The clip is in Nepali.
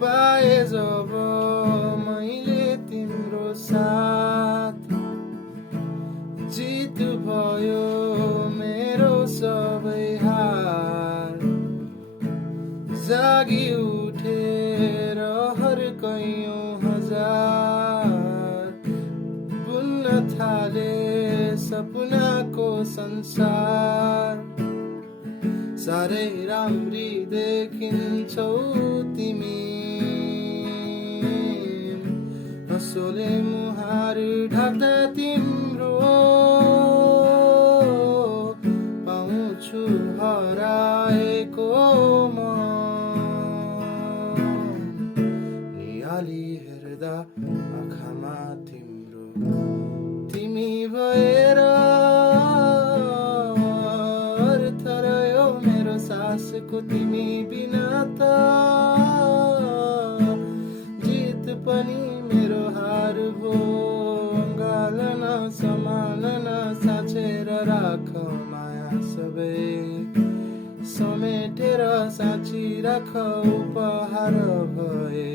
पाए जब मैले तिम्रो साथ, जित भयो मेरो सबै हार, जागी उठेर हर कैयौँ हजार, बुन्न थाले सपनाको संसार। साह्रै राम्री देखिन्छौ तिमी, हँसोले मुहार ढाक्दा तिम्रो पाउँछु हराएको म। नियाली हेर्दा आँखामा तिम्रो, तिमी भएर अर्थ रह्यो मेरो सासको तिमी बिना त। जित पनि मेरो हार भो, गालन समालन साँचेर राख माया सबै, समेटेर साँची राख उपहार भए।